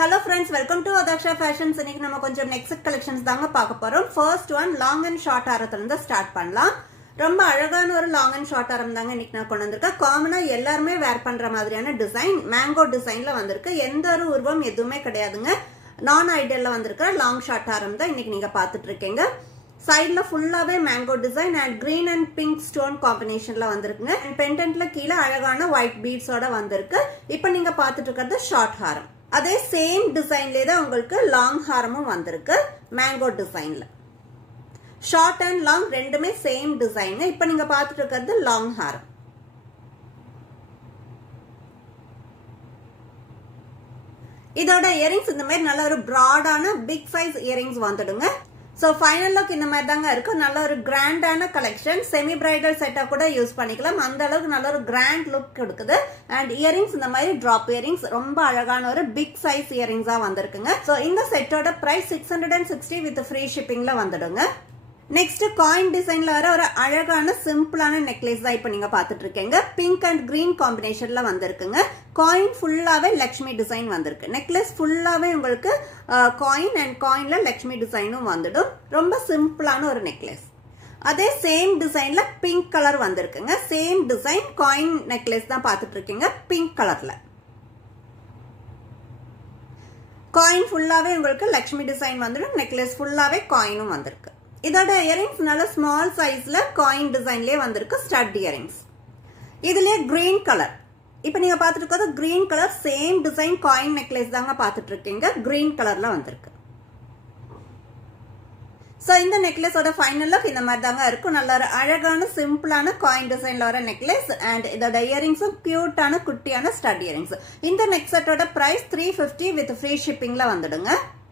Hello friends, welcome to Adaksha Fashions. இன்னைக்கு நம்ம கொஞ்சம் next set collections தாங்க பார்க்க போறோம். First one long and short ஆரத்துல இருந்து ஸ்டார்ட் பண்ணலாம். ரொம்ப அழகான ஒரு long and short ஆரம் தாங்க இன்னைக்கு நான் கொண்டு வந்திருக்கேன். காமனா எல்லாரும் வேர் பண்ற மாதிரியான டிசைன், மேங்கோ டிசைன்ல வந்திருக்கு. எந்த ஒரு உருவம் எதுவுமே கிடையாதுங்க. நான் ஐடியல்ல வந்திருக்கிற long short ஆரம் தான் இன்னைக்கு நீங்க பார்த்துட்டு இருக்கீங்க. சைடுல ஃபுல்லாவே mango design and green and pink stone காம்பினேஷன்ல வந்திருக்குங்க. அண்ட் பெண்டன்ட்ல கீழே அழகான ஒயிட் பீட்ஸோட வந்திருக்கு. இப்போ நீங்க பார்த்துட்டு இருக்கிறது ஷார்ட் ஹாரம். அதே சேம் டிசைன்ல தான் உங்களுக்கு லாங் ஹாரமும் வந்திருக்கு மேங்கோ டிசைன்ல. ஷார்ட் அண்ட் லாங் ரெண்டுமே சேம் டிசைன். இப்போ நீங்க பார்த்துட்டு இருக்கிறது லாங் ஹாரம். இதோட இயரிங்ஸ் இந்த மாதிரி நல்ல ஒரு பிராடான பிக் சைஸ் இயரிங்ஸ் வந்துடுங்க. சோ ஃபைனல் லுக் இந்த மாதிரி தாங்க இருக்கு. நல்ல ஒரு கிராண்டான கலெக்ஷன். செமி பிரைடல் செட்டா கூட யூஸ் பண்ணிக்கலாம். அந்த அளவுக்கு நல்ல ஒரு கிராண்ட் லுக் கொடுக்குது. அண்ட் இயரிங்ஸ் இந்த மாதிரி டிராப் இயரிங்ஸ் ரொம்ப அழகான ஒரு பிக் சைஸ் இயரிங்ஸா வந்திருக்குங்க. சோ இந்த செட்டோட பிரைஸ் 660 வித் ஃப்ரீ ஷிப்பிங்ல வந்துடுங்க. நெக்ஸ்ட் காயின் டிசைன்ல வர ஒரு அழகான சிம்பிளான நெக்லஸ் தான் இப்ப நீங்க பாத்துட்டு இருக்கீங்க. பிங்க் அண்ட் கிரீன் காம்பினேஷன்ல வந்திருக்குங்க. காயின் ஃபுல்லாவே லட்சுமி டிசைன் வந்திருக்கு. நெக்லஸ் ஃபுல்லாவே உங்களுக்கு காயின் அண்ட் காயின்ல லட்சுமி டிசைனும் வந்துடும். ரொம்ப சிம்பிளான ஒரு நெக்லஸ். அதே சேம் டிசைன்ல பிங்க் கலர் வந்திருக்குங்க. சேம் டிசைன் காயின் நெக்லஸ் தான் பாத்துட்டு இருக்கீங்க பிங்க் கலர்ல. காயின் ஃபுல்லாவே உங்களுக்கு லட்சுமி டிசைன் வந்துடும். நெக்லஸ் ஃபுல்லாவே காயினும் வந்திருக்கு. இதோட இயரிங்ஸ் நல்ல ஸ்மால் சைஸ்ல காயின் டிசைன்லயே வந்திருக்கு. Stud earrings. இதுலயே கிரீன் கலர். இப்ப நீங்க பாத்துட்டு இருக்கிறது green colour same design coin necklace தாங்க பாத்துட்டு இருக்கீங்க. கிரீன் கலர்ல வந்திருக்கு. சோ இந்த நெக்லஸோட ஃபைனல் லுக் இந்த மாதிரி தாங்க இருக்கும். நல்ல ஒரு அழகான சிம்பிளான காயின் டிசைன்ல வர நெக்லஸ் அண்ட் இதோட இயரிங்ஸும் கியூட்டான குட்டியான ஸ்டட் இயரிங்ஸ். இந்த நெக் செட்டோட பிரைஸ் 350 வித் ஃப்ரீ ஷிப்பிங்ல வந்துடுங்க.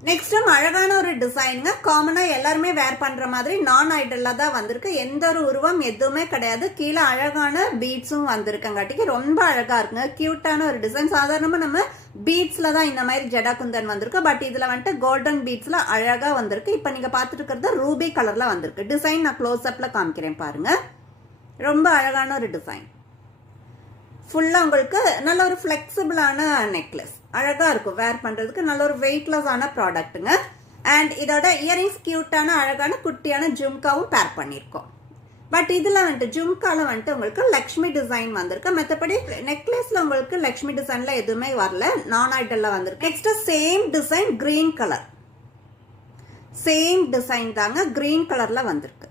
நெக்ஸ்ட் அழகான ஒரு டிசைனுங்க. காமனா எல்லாருமே வேர் பண்ற மாதிரி நான் ஐடல்ல தான் வந்திருக்கு. எந்த ஒரு உருவம் எதுவுமே கிடையாது. கீழே அழகான பீட்ஸும் வந்திருக்கங்காட்டிக்கு ரொம்ப அழகா இருக்குங்க. கியூட்டான ஒரு டிசைன். சாதாரணமா நம்ம பீட்ஸ்ல தான் இந்த மாதிரி ஜடா குந்தன் வந்திருக்கு. பட் இதுல வந்துட்டு கோல்டன் பீட்ஸ்ல அழகா வந்திருக்கு. இப்ப நீங்க பாத்துட்டு இருக்கிறது ரூபி கலர்ல வந்திருக்கு. டிசைன் நான் க்ளோஸ் அப்ல காமிக்கிறேன் பாருங்க. ரொம்ப அழகான ஒரு டிசைன். ஃபுல்லா உங்களுக்கு நல்ல ஒரு பிளெக்சிபிளான நெக்லஸ். அழகா இருக்கும் வேர் பண்றதுக்கு. நல்ல ஒரு வெயிட்லெஸ் ஆன ப்ராடக்ட்டுங்க. அண்ட் இதோட இயரிங்ஸ் கியூட்டான அழகான குட்டியான ஜும்காவும் பேர் பண்ணிருக்கோம். பட் இதுல வந்துட்டு ஜும்கால வந்துட்டு உங்களுக்கு லக்ஷ்மி டிசைன் வந்திருக்கு. மற்றபடி நெக்லஸ்ல உங்களுக்கு லக்ஷ்மி டிசைன்ல எதுவுமே வரல. நான் ஐடல்ல வந்திருக்கு. Next same design green colour. Same design தாங்க கிரீன் கலர்ல வந்திருக்கு.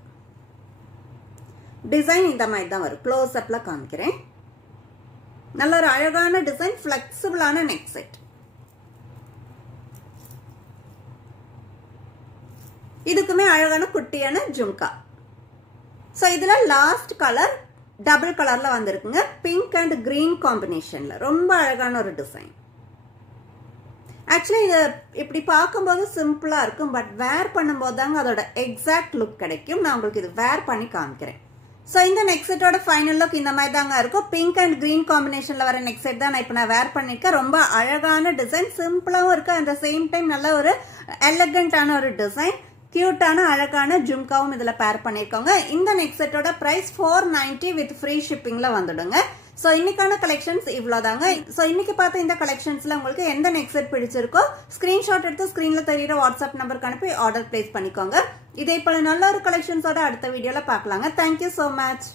டிசைன் இந்த மாதிரி தான் வரும். க்ளோஸ் அப்ல காமிக்கிறேன். நல்ல ஒரு அழகான டிசைன். பிளெக்சிபிளான neck set. இதுக்குமே அழகான குட்டியான ஜும்கா. சோ இதுல லாஸ்ட் கலர் டபுள் கலர்ல வந்திருக்குங்க. பிங்க் அண்ட் கிரீன் காம்பினேஷன்ல ரொம்ப அழகான ஒரு டிசைன். ஆக்சுவலி இது இப்படி பார்க்கும்போது சிம்பிளா இருக்கும். பட் வேர் பண்ணும்போது தாங்க அதோட எக்ஸாக்ட் லுக் கிடைக்கும். நான் உங்களுக்கு இது வேர் பண்ணி காமிக்கிறேன். சோ இந்த நெக் செட்டோட ஃபைனல் லுக் இந்த மாதிரி தாங்க இருக்கும். பிங்க் அண்ட் கிரீன் காம்பினேஷன்ல வர நெக் செட் தான் நான் இப்ப நான் வேர் பண்ணிருக்கேன். ரொம்ப அழகான டிசைன். சிம்பிளாவும் இருக்கு. அந்த சேம் டைம் நல்ல ஒரு எலகண்டான ஒரு டிசைன். கியூட்டான அழகான ஜும்காவும் இதுல பேர் பண்ணிருக்காங்க. இந்த நெக் செட்டோட பிரைஸ் 490 வித் ஃப்ரீ ஷிப்பிங்ல வந்துடுங்க. சோ இன்னைக்கான கலெக்ஷன்ஸ் இவ்வளவுதாங்க. சோ இன்னைக்கு பார்த்த இந்த கலெக்ஷன்ஸ்ல உங்களுக்கு எந்த நெக் செட் பிடிச்சிருக்கோ ஸ்கிரீன்ஷாட் எடுத்து ஸ்கிரீன்ல தெரியுற வாட்ஸ்அப் நம்பருக்கு அனுப்பி ஆர்டர் பிளேஸ் பண்ணிக்கோங்க. இதே போல நல்ல ஒரு கலெக்ஷன்ஸோட அடுத்த வீடியோல பார்க்கலாங்க. Thank you so much.